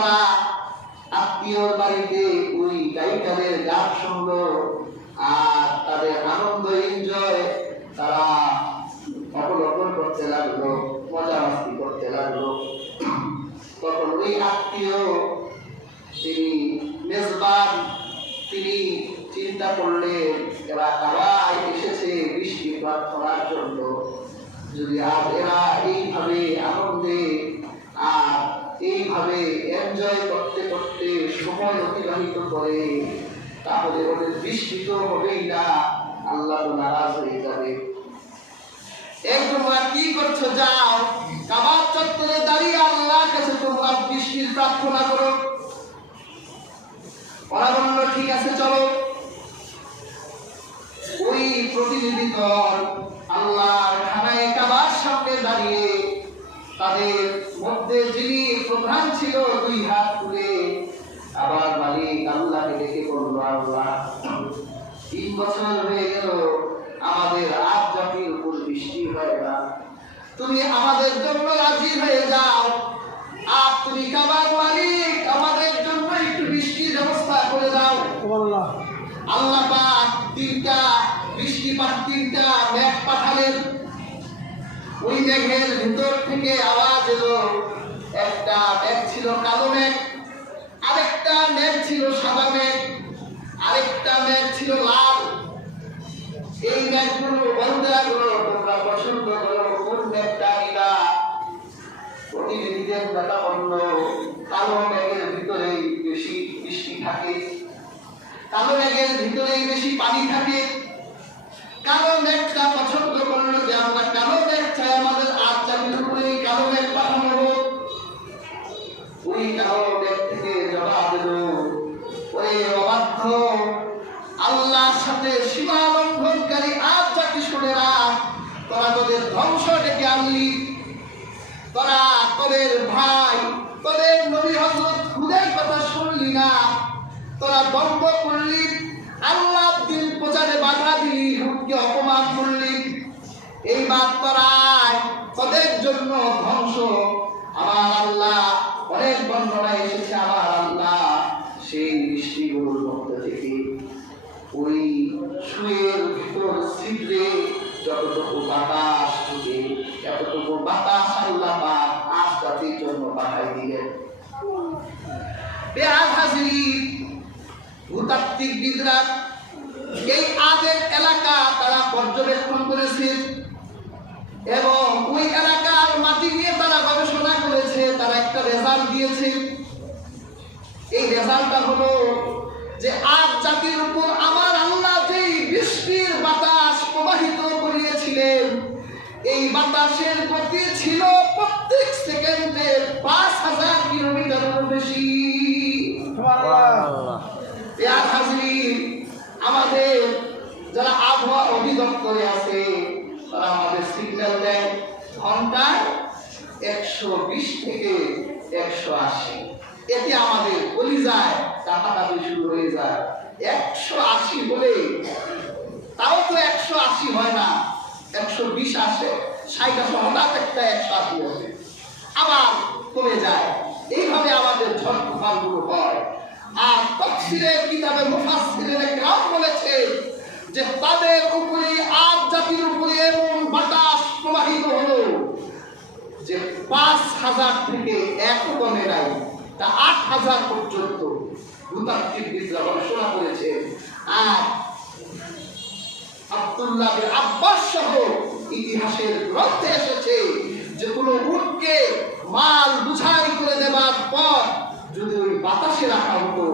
তারা আত্মীয়র বাড়িতে ওই গায়িকাদের গান শুনলো আর তাদের আনন্দ এনজয় তারা অবলোকন করতে লাগলো, মজা মাস্তি করতে লাগলো। তখন ওই আত্মীয় তিনি মেজবান, তিনি চিন্তা করলেন এরা সবাই এসেছে বৃষ্টি প্রার্থনার জন্য, যদি আজ এরা এইভাবে আনন্দে আর এইভাবে এনজয় করতে করতে সময় অতিবাহিত করে তাহলে ওদের বৃষ্টি তো হবেই না, আল্লাহ তো নারাজ হয়ে যাবে। তোমরা কি করছো? যাও কাবা চত্বরে দাঁড়িয়ে আল্লাহর কাছে তোমরা বৃষ্টির প্রার্থনা করো। ওরা বলল ঠিক আছে চলো। ওই প্রতিনিধি দল আল্লাহর খানায়ে কাবার সামনে দাঁড়িয়ে তাদের মধ্যে যিনি প্রধান ছিল দুই হাত তুলে আবার মালিক আল্লাহকে ডেকে বলল, আল্লাহ 3 বছর হয়ে গেল আমাদের আজ জাতির উপর বৃষ্টি হয় না, তুমি আমাদের জন্য রাজি হয়ে যাও আর তুমি কাবার মালিক আমাদের জন্য একটু বৃষ্টির ব্যবস্থা করে দাও। আল্লাহ পাক 3টা বৃষ্টিপাত 3টা মেঘ পাঠালেন। ওই মেঘের ভিতর থেকে আওয়াজ এলো, একটা মেঘ ছিল কালো মেঘ, আরেকটা মেঘ ছিল সাদা মেঘ, আরেকটা মেঘ ছিল লাল। এই মেঘগুলো বলতে লাগলো তোমরা পছন্দ করো কোন মেঘটা নিবা। প্রতিনিধিদের কথা বলল কালো মেঘের ভিতরেই বেশি বৃষ্টি থাকে, কালো মেঘের ভিতরেই বেশি পানি থাকে। কালো মেঘটা পছন্দ করলো যে আমরা কালো মেঘ চাই, আমাদের আজ জাতির উপরে কালো মেঘ পাঠানো হোক। ওই কালো মেঘ থেকে জবাব দিল, ওই অবাধ্য আল্লাহর সাথে সীমা লঙ্ঘনকারী আজ জাতি শুনেরা, তোরা তোদের ধ্বংস ডেকে আনলি, তোরা তোদের ভাই তোদের নবী হযরত হুদের কথা শুনলি না, তোরা দম্ভ করলি, আল্লাহর দিন প্রচারে বাধা দিলি, হুদকে অপমান করলি। এইবার তোদের জন্য ধ্বংস। আমার আল্লাহ অনেক বর্ণনায় এসেছে, আমার আল্লাহ সেই বৃষ্টিগুলোর মধ্যে থেকে ওই সুয়ের ভিতর ছিদ্রে যতটুকু বাতাস ঢুকে এতটুকু বাতাস আল্লাহ পাক আজ জাতির জন্য পাঠাই দিলেন। ভূতাত্ত্বিকবিদরা এই আদের এলাকা তারা পর্যবেক্ষণ করেছে এবং ওই এলাকার মাটি নিয়ে তারা গবেষণা করেছে, তারা একটা রেজাল্ট দিয়েছে। এই রেজাল্টটা হলো যে আজ জাতির উপর আমার আল্লাহ যেই বৃষ্টির বাতাস প্রবাহিত করিয়েছিলেন, এই বাতাসের গতি ছিল প্রত্যেক সেকেন্ডে 5000 কিলোমিটারের বেশি। আমাদের যারা আবহাওয়া অধিদপ্তরে আছে তারা আমাদের সিগন্যাল দেয় ঘন্টায় 120 থেকে 180। এতে আমাদের কলিজায় কাঁপাকাঁপি শুরু হয়ে যায়। 180 বলে তাও তো 180 হয় না, 120 আসে, 60 আসে, হঠাৎ একটা 180 আসে, আবার কমে যায়। এইভাবে আমাদের ঝড় তুফানগুলো হয়। আর তাফসীরের কিতাবে মুফাসসিরিন একরাম বলেছে যে তাদের উপরে আজ জাতির উপরে এমন বাতাস প্রবাহিত হলো যে 5000 থেকে 1 কমে নাই, তা 8000 পর্যন্ত ভূতাত্ত্বিকবিদরা গবেষণা করেছে। আর আব্দুল্লাহ বিন আব্বাস সহ ইতিহাসের গ্রন্থে এসেছে যে কোনো উটকে মাল বুঝাই করে দেবার পর যদি ওই বাতাসে রাখা হতো,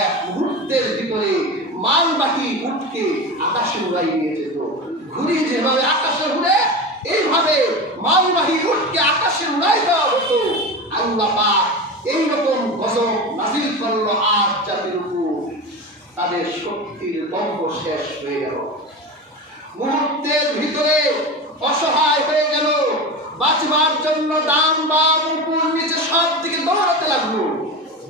1 মুহূর্তের ভিতরে মালবাহী উটকে আকাশে উড়াই নিয়ে যেত। ঘুড়ি যেভাবে আকাশে উড়ে, এইভাবে মালবাহী উটকে আকাশে উড়াই দেওয়া হতো। আল্লাহ পাক এইরকম গজব নাযিল করলো আজ জাতির উপর, তাদের শক্তির দম্ভ শেষ হয়ে গেল, মুহূর্তের ভিতরে অসহায় হয়ে গেল, বাঁচবার জন্য ডান বাম উপর নিচে সব দিকে দৌড়াতে লাগলো।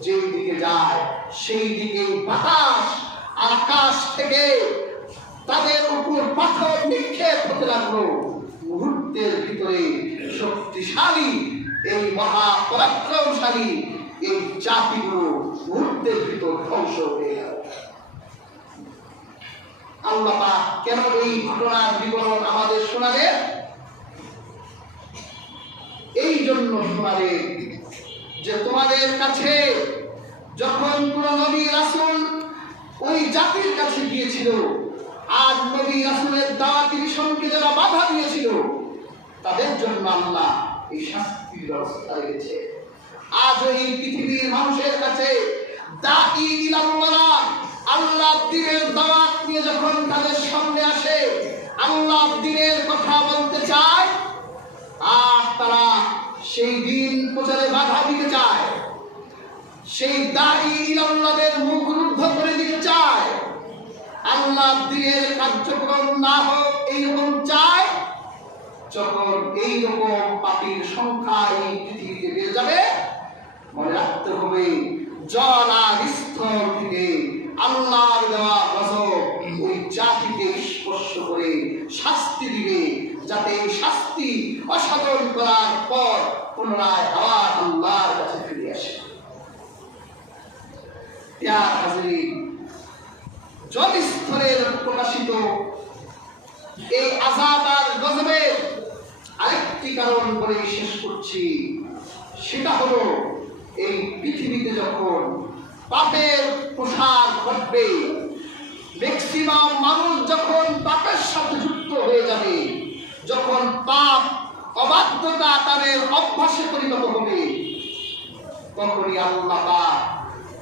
যেই দিকে যায় সেই দিকে বাতাস আকাশ থেকে তাদের উপর পাথর নিক্ষেপ হতে লাগলো। মুহূর্তের ভিতরে শক্তিশালী এই মহা পরাক্রমশালী এই জাতিগুলো মুহূর্তের ভিতর ধ্বংস হয়ে গেল। আল্লাহ পাক কেন এই ঘটনার বিবরণ আমাদের শোনালেন? এই জন্য শোনালেন যে তোমাদের কাছে যখন কোন নবী রাসূল ওই জাতির কাছে গিয়েছিল, আর নবী রাসূলের দাওয়াতি মিশনকে যারা বাধা দিয়েছিল, তাদের জন্য আল্লাহ এই শাস্তির ব্যবস্থা রেখেছে। আজ এই পৃথিবীর মানুষের কাছে দাঈ ইলাল্লাহ আল্লাহর দ্বীনের দাওয়াত নিয়ে যখন তাদের সামনে আসে, আল্লাহর দ্বীনের কথা বলতে চায়, আর তারা সেই দ্বীন প্রচারে বাধা দিতে চায়, সেই দাঈ ইলাল্লাহের মুখ রুদ্ধ করে দিতে চায়, আল্লাহর দ্বীনের কার্যক্রম না হোক এইরকম চায়, যখন এইরকম পাপীর সংখ্যা এই পৃথিবীতে বেড়ে যাবে, মনে রাখতে হবে জল আর স্থল থেকে আল্লাহর দেওয়া গজব ওই জাতিকে স্পর্শ করে শাস্তি দিবে, যাতে এই শাস্তি অসাধন করার পর পুনরায় আবার আল্লাহর কাছে ফিরে আসে। জলস্থলের প্রকাশিত এই আযাব আর গজবের আরেকটি কারণ বলে শেষ করছি, সেটা হলো এই পৃথিবীতে যখন পাপের প্রসার ঘটবে, ম্যাক্সিমাম মানুষ যখন পাপের সাথে যুক্ত হয়ে যাবে, যখন পাপ অবাধ্যতা তাদের অভ্যাসে পরিণত হবে, তখনই আল্লাহ পাক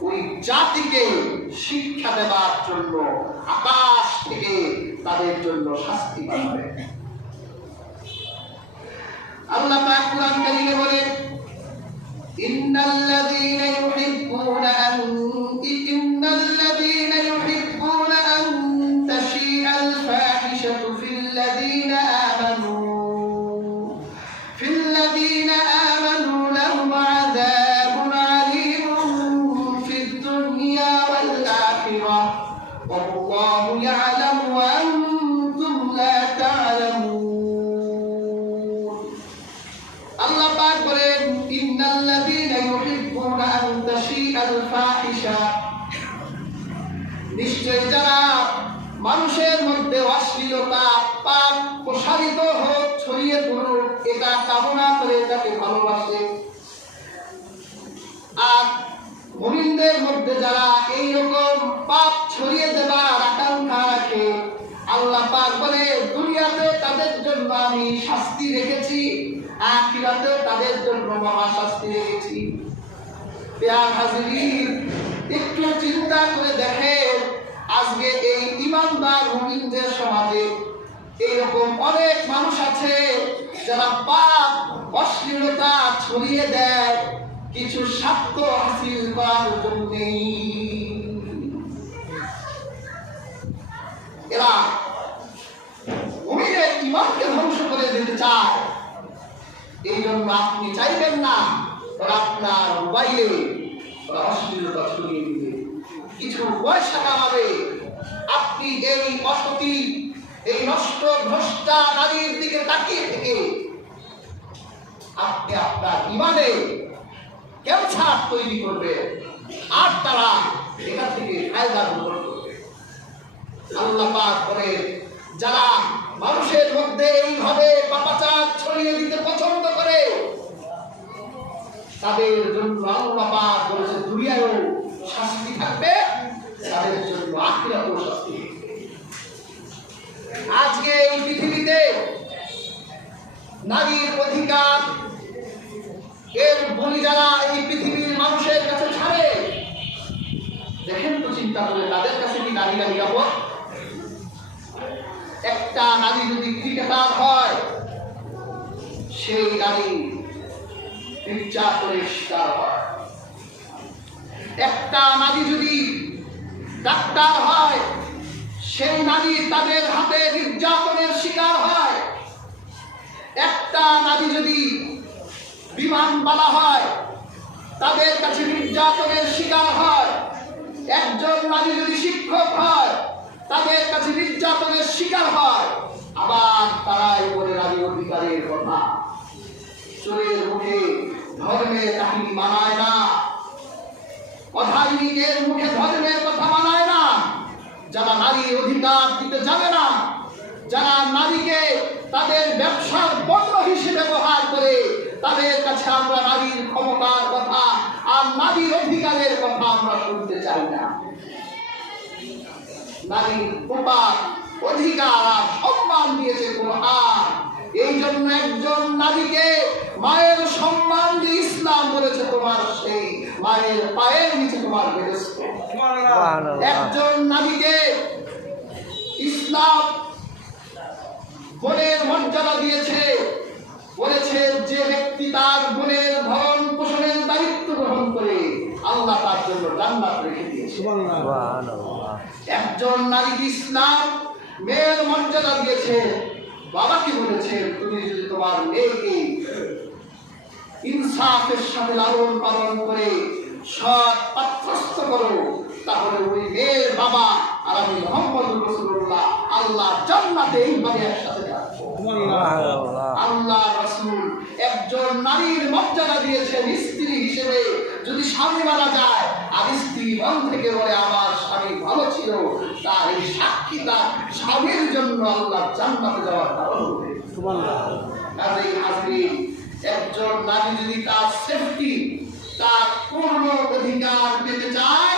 ওই জাতিকে শিক্ষা দেওয়ার জন্য আকাশ থেকে তাদের জন্য শাস্তি পাঠাবে। আল্লাহ পাক কোরআন কারীমে বলেন, ইন্নাল্লাযীনা ইউহিব্বুনা আন তাশীআল ফাহিশাতু ফিল্লাযীনা আমানু লাহুম আযাবুন আলীমুন ফিদ দুনিয়া ওয়াল আখিরাহ ওয়াল্লাহু ইয়া'লামু ওয়া আনতুম লা তা'লামুন। আল্লাহ পাক বলেন, ইন্নাল্লাযীনা ইউহিব্বুনা আন তাশীআল ফাহিশা, নিশ্চয় যারা মানুষের মধ্যে অশ্লীলতা পাপ প্রসারিত হোক, ছড়িয়ে পড়ুক, এটা কামনা করে তাকে ভালোবাসে, আর মুমিনদের মধ্যে যারা এইরকম পাপ ছড়িয়ে দেবার আকাঙ্ক্ষা রাখে, আল্লাহ পাক বলে দুনিয়াতে তাদের জন্য আমি শাস্তি রেখেছি, আখিরাতে তাদের জন্য মহা শাস্তি রেখেছি। প্রিয় হাজিরিন, একটু চিন্তা করে দেখেন, আজকে এই ঈমানদার মুমিনদের সমাজে এইরকম অনেক মানুষ আছে যারা পাপ অশ্লীলতা ছড়িয়ে দেয় কিছু স্বার্থ হাসিল করার জন্য। এরা মুমিনের ঈমানকে ধ্বংস করে দিতে চায়। এই জন্য আপনি চাইবেন না ওরা আপনার মোবাইলে অশ্লীলতা ছড়িয়ে দিবে, কিছু পয়সা কামাবে, আপনি এই অসতী এই নষ্ট ভ্রষ্টা নারীর দিকে তাকিয়ে থেকে আপনি আপনার ঈমানে ক্যান্সার তৈরি করবে, আর তারা এখান থেকে ফায়দা গ্রহণ করবে। আল্লাহ পাক বলেন, যারা মানুষের মধ্যে এইভাবে পাপাচার ছড়িয়ে দিতে পছন্দ করে, তাদের জন্য আল্লাহ পাক বলেছে দুনিয়ায়ও শাস্তি থাকবে, তাদের জন্য আখিরাতেও শাস্তি থাকবে। আজকে এই পৃথিবীতে নারীর অধিকার এর বলি যারা এই পৃথিবীর মানুষের কাছে ছাড়ে, দেখেন তো চিন্তা করে তাদের কাছে কি নারীরা নিরাপদ? একটা নারী যদি ক্রিকেটার হয়, সেই নারী নির্যাতনের শিকার হয়। একটা নারী যদি ডাক্তার হয়, সেই নারী তাদের হাতে নির্যাতনের শিকার হয়। একটা নারী যদি বিমানবালা হয়, তাদের কাছে নির্যাতনের শিকার হয়। একজন নারী যদি শিক্ষক হয়, তাদের কাছে নির্যাতনের শিকার হয়। আবার তারাই বলে নারী অধিকারের কথা। চোরের মুখে ধর্মের কাহিনী মানায় না। অধার্মিকের মুখে ধর্মের কথা মানায় না, যারা নারী অধিকার দিতে জানে না, যারা নারীকে তাদের ব্যবসার পণ্য হিসেবে ব্যবহার করে, তাদের কাছে আমরা নারীর ক্ষমতার কথা আর নারীর অধিকারের কথা আমরা শুনতে চাই না। নারীর উপকার, অধিকার আর সম্মান দিয়েছে কোরআন। এই জন্য একজন নারীকে মায়ের সম্মান দিয়ে ইসলাম বলেছে তোমার সেই মায়ের পায়ের নিচে তোমার বেহেশত। একজন নারীকে ইসলাম বোনের মর্যাদা দিয়েছে, বলেছে যে ব্যক্তি তার বোনের ভরণ পোষণের দায়িত্ব গ্রহণ করে আল্লাহ তার জন্য জান্নাত রেখে দিয়েছে। একজন নারীকে ইসলাম মেয়ের মর্যাদা দিয়েছে, বাবাকে বলেছে তুমি যদি তোমার মেয়েকে ইনসাফের সাথে লালন পালন করে সৎ পাত্রস্থ করো, তাহলে ওই মেয়ের বাবা আর আমি মুহাম্মদ রাসূলুল্লাহ আল্লাহ জান্নাতে এইভাবে একসাথে থাকবো। আল্লাহ রাসূল একজন নারীর মর্যাদা দিয়েছেন স্ত্রী হিসেবে। যদি স্বামী মারা যায় আর স্ত্রী মন থেকে বলে আমার স্বামী ভালো ছিল, তার এই সাক্ষী তার স্বামীর জন্য আল্লাহ জান্নাতে যাওয়ার কারণ হবে। কাজেই হাজরিন, একজন নারী যদি তার সেফটি, তার পূর্ণ অধিকার পেতে চায়,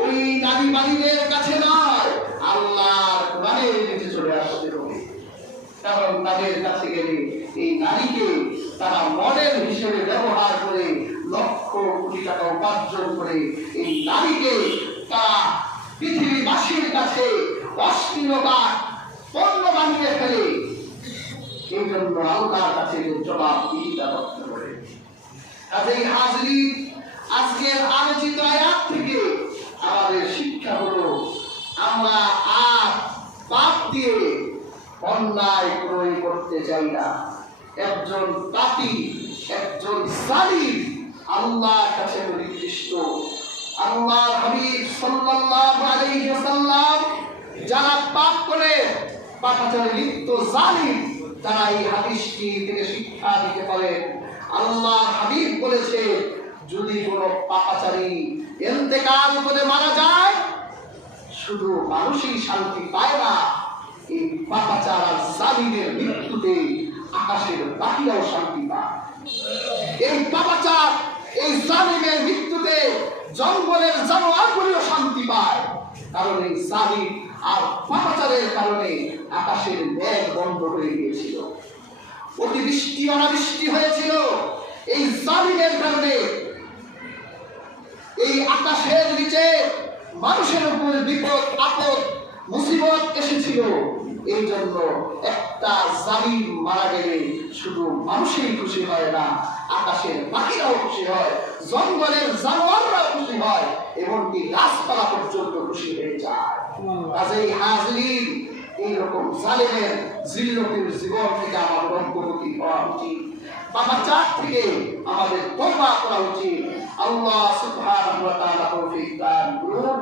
ওই নারীবাদীদের কাছে নয়, আল্লাহর কোরআনের নিচে চলে আসতে হবে। কারণ তাদের কাছে গেলে এই নারীকে তারা মডেল হিসেবে ব্যবহার করে লক্ষ কোটি টাকা উপার্জন করে এই নারীকে তারা পৃথিবীবাসীর কাছে অশ্লীলতা পণ্য বানিয়ে ফেলে। এই জন্য আল্লাহর কাছে জবাবদিহিতা করতে হবে। কাজেই হাজরিন, আজকের আলোচিত আয়াত থেকে আমাদের শিক্ষা হলো আমরা আর পাপ দিয়ে অন্যায় ক্রয় করতে চাই না। একজন পাপী, একজন জালিম আল্লাহর কাছে নির্দিষ্ট। আল্লাহর হাবিব সাল্লাল্লাহু আলাইহি ওয়াসাল্লাম যারা পাপ করে পাপাচারে লিপ্ত জালিম, তারা এই হাদিসটি থেকে শিক্ষা দিতে পারেন। আল্লাহর হাবিব বলেছে যদি কোনো পাপাচারী ইন্তেকাল করে মারা যায়, শুধু মানুষই শান্তি পায় না, এই পাপাচার আর জালিমের মৃত্যুতে আকাশের পাখিরাও শান্তি পায়। এই পাপাচার, এই জালিমের মৃত্যুতে জঙ্গলের জানোয়ারগুলিও শান্তি পায়। কারণ এই জালিম আর পাপাচারের কারণে আকাশের মেঘ বন্ধ হয়ে গিয়েছিল, অতিবৃষ্টি অনাবৃষ্টি হয়েছিল। এই জালিমের কারণে এই আকাশের নিচে মানুষের উপর বিপদ আপদ মুসিবত এসেছিল। এই জন্য একটা জালিম মারা গেলে শুধু মানুষই খুশি হয় না, আকাশের পাখিরাও খুশি হয়, জঙ্গলের জানোয়াররাও খুশি হয়, এমনকি গাছপালা পর্যন্ত খুশি হয়ে যায়। কাজেই হাজরিন, এইরকম জালিমের জিল্লতির জীবন থেকে আমাদের অগ্রগতি হওয়া উচিত। পাপাচার থেকে আমাদের তওবা করা উচিত। আল্লাহ সুবহানাহু ওয়া তাআলা তৌফিক দান করুন।